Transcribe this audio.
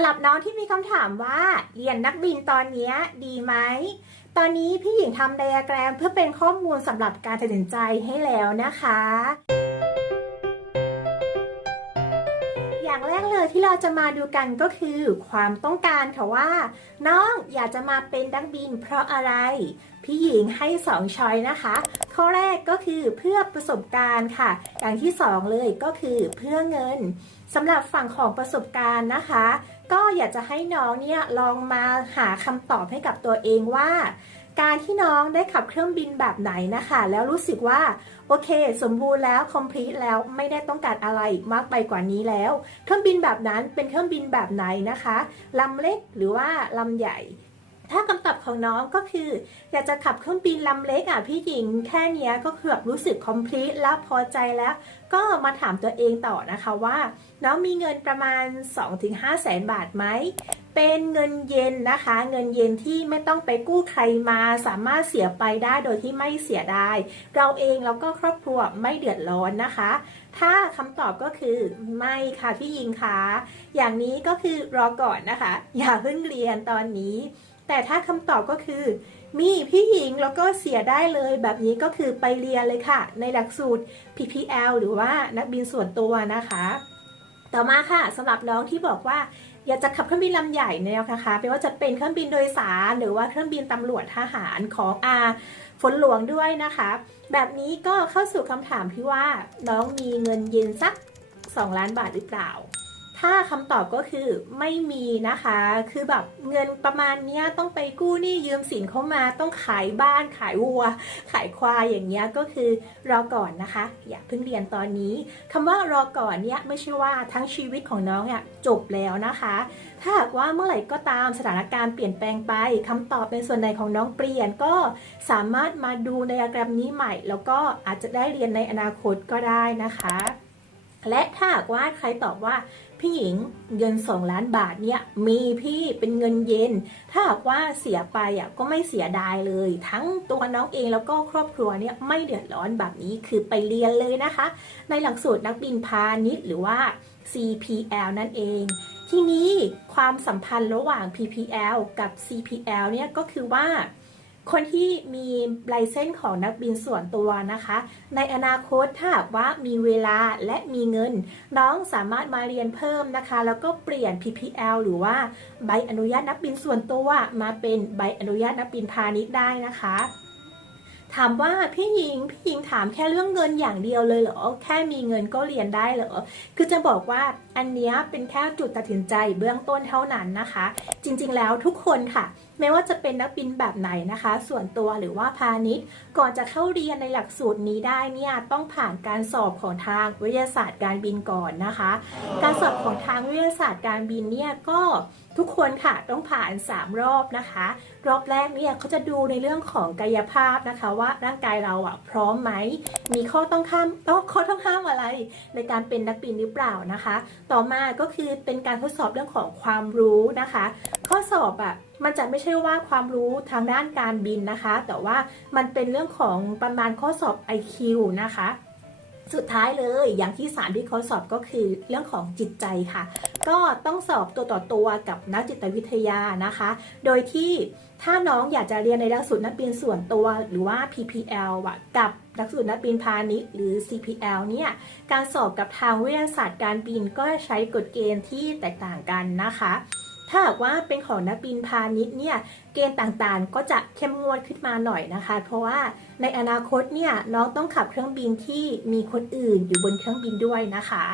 ำหรับน้องที่มีคำถามว่าเรียนนักบินตอนนี้ดีไหม ตอนนี้พี่หญิงทำไดอะแกรมเพื่อเป็นข้อมูลสำหรับการตัดสินใจให้แล้วนะคะ อย่างแรกเลยที่เราจะมาดูกันก็คือความต้องการค่ะว่า น้องอยากจะมาเป็นนักบินเพราะอะไร พี่หญิงให้สองช้อยนะคะ ข้อแรกก็คือเพื่อประสบการณ์ค่ะ อย่างที่สองเลยก็คือเพื่อเงินสำหรับฝั่งของประสบการณ์นะคะ ก็อยากจะให้น้องเนี่ยลองมาหาคำตอบให้กับตัวเองว่า การที่น้องได้ขับเครื่องบินแบบไหนนะคะ แล้วรู้สึกว่าโอเค สมบูรณ์แล้ว complete แล้วไม่ได้ต้องการอะไรมากไปกว่านี้แล้ว เครื่องบินแบบนั้นเป็นเครื่องบินแบบไหนนะคะลำเล็กหรือว่าลำใหญ่ถ้าคำตอบของน้องก็คือ อยากจะขับเครื่องบินลำเล็กอะพี่หญิง แค่นี้ก็คือแบบรู้สึก complete แล้วพอใจแล้ว ก็มาถามตัวเองต่อนะคะว่า น้องมีเงินประมาณ 2-5แสนบาทไหม เป็นเงินเย็นนะคะ เงินเย็นที่ไม่ต้องไปกู้ใครมาสามารถเสียไปได้โดยที่ไม่เสียดายเราเองแล้วก็ครอบครัวไม่เดือดร้อนนะคะ ถ้าคำตอบก็คือไม่ค่ะพี่ยิงคะอย่างนี้ก็คือรอก่อนนะคะ อย่าเพิ่งเรียนตอนนี้ แต่ถ้าคำตอบก็คือมีพี่หญิงแล้วก็เสียได้เลยแบบนี้ก็คือไปเรียนเลยค่ะ ในหลักสูตร PPL หรือว่านักบินส่วนตัวนะคะ ต่อมาค่ะสำหรับน้องที่บอกว่าอยากจะขับเครื่องบินลำใหญ่เนี่ยนะคะไม่ว่าจะเป็นเครื่องบินโดยสาร หรือว่าเครื่องบินตำรวจทหารของอาฝนหลวงด้วยนะคะ แบบนี้ก็เข้าสู่คำถามที่ว่าน้องมีเงินเย็นสัก 2 ล้านบาทหรือเปล่า ถ้าคำตอบก็คือไม่มีนะคะ คือแบบเงินประมาณเนี้ยต้องไปกู้หนี้ยืมสินเข้ามาต้องขายบ้านขายวัว ขายควายอย่างเงี้ยก็คือรอก่อนนะคะ อย่าเพิ่งเรียนตอนนี้คำว่ารอก่อนเนี่ยไม่ใช่ว่าทั้งชีวิตของน้องเนี่ยจบแล้วนะคะ ถ้าหากว่าเมื่อไหร่ก็ตามสถานการณ์เปลี่ยนแปลงไปคำตอบในส่วนไหนของน้องเปลี่ยนก็สามารถมาดูในโปรแกรมนี้ใหม่ แล้วก็อาจจะได้เรียนในอนาคตก็ได้นะคะ และถ้าหากว่าใครตอบว่า พี่หญิงเงิน 2 ล้านบาทเนี่ยมีพี่เป็นเงินเย็น ถ้าหากว่าเสียไปอะก็ไม่เสียดายเลย ทั้งตัวน้องเองแล้วก็ครอบครัวเนี่ยไม่เดือดร้อนแบบนี้คือไปเรียนเลยนะคะ ในหลักสูตรนักบินพาณิชย์หรือว่า CPL นั่นเอง ทีนี้ความสัมพันธ์ระหว่าง PPL กับ CPL เนี่ยก็คือว่า คนที่มีไลเซนส์ของนักบินส่วนตัวนะคะ ในอนาคตถ้าหากว่ามีเวลาและมีเงิน น้องสามารถมาเรียนเพิ่มนะคะ แล้วก็เปลี่ยน PPL หรือว่าใบอนุญาตนักบินส่วนตัวมาเป็นใบอนุญาตนักบินพาณิชย์ได้นะคะถามว่าพี่หญิงพี่หญิงถามแค่เรื่องเงินอย่างเดียวเลยเหรอแค่มีเงินก็เรียนได้เหรอคือจะบอกว่าอันนี้เป็นแค่จุดตัดสินใจเบื้องต้นเท่านั้นนะคะ จริงๆแล้วทุกคนค่ะ ไม่ว่าจะเป็นนักบินแบบไหนนะคะ ส่วนตัวหรือว่าพาณิชย์ ก่อนจะเข้าเรียนในหลักสูตรนี้ได้เนี่ยต้องผ่านการสอบของทางวิทยาศาสตร์การบินก่อนนะคะ การสอบของทางวิทยาศาสตร์การบินเนี่ยก็ทุกคนค่ะต้องผ่าน 3 รอบนะคะ รอบแรกเนี่ยเขาจะดูในเรื่องของกายภาพนะคะ ว่าร่างกายเราอะพร้อมไหม มีข้อต้องห้ามต้องข้อต้องห้ามอะไร ในการเป็นนักบินหรือเปล่านะคะ ต่อมาก็คือเป็นการทดสอบเรื่องของความรู้นะคะ ข้อสอบอะ มันจะไม่ใช่ว่าความรู้ทางด้านการบินนะคะ แต่ว่ามันเป็นเรื่องของประมาณข้อสอบ IQ นะคะ สุดท้ายเลยอย่างที่สามที่เขาสอบก็คือเรื่องของจิตใจค่ะ ก็ต้องสอบตัวต่อตัวกับนักจิตวิทยานะคะ โดยที่ถ้าน้องอยากจะเรียนในหลักสูตรนักบินส่วนตัวหรือว่า PPL อะกับหลักสูตรนักบินพาณิชย์หรือ CPL เนี่ย การสอบกับทางวิทยาศาสตร์การบินก็ใช้กฎเกณฑ์ที่แตกต่างกันนะคะ ถ้าหากว่าเป็นของนักบินพาณิชย์เนี่ยเกณฑ์ต่างๆ ก็จะเข้มงวดขึ้นมาหน่อยนะคะ เพราะว่าในอนาคตเนี่ยน้องต้องขับเครื่องบินที่มีคนอื่นอยู่บนเครื่องบินด้วยนะคะ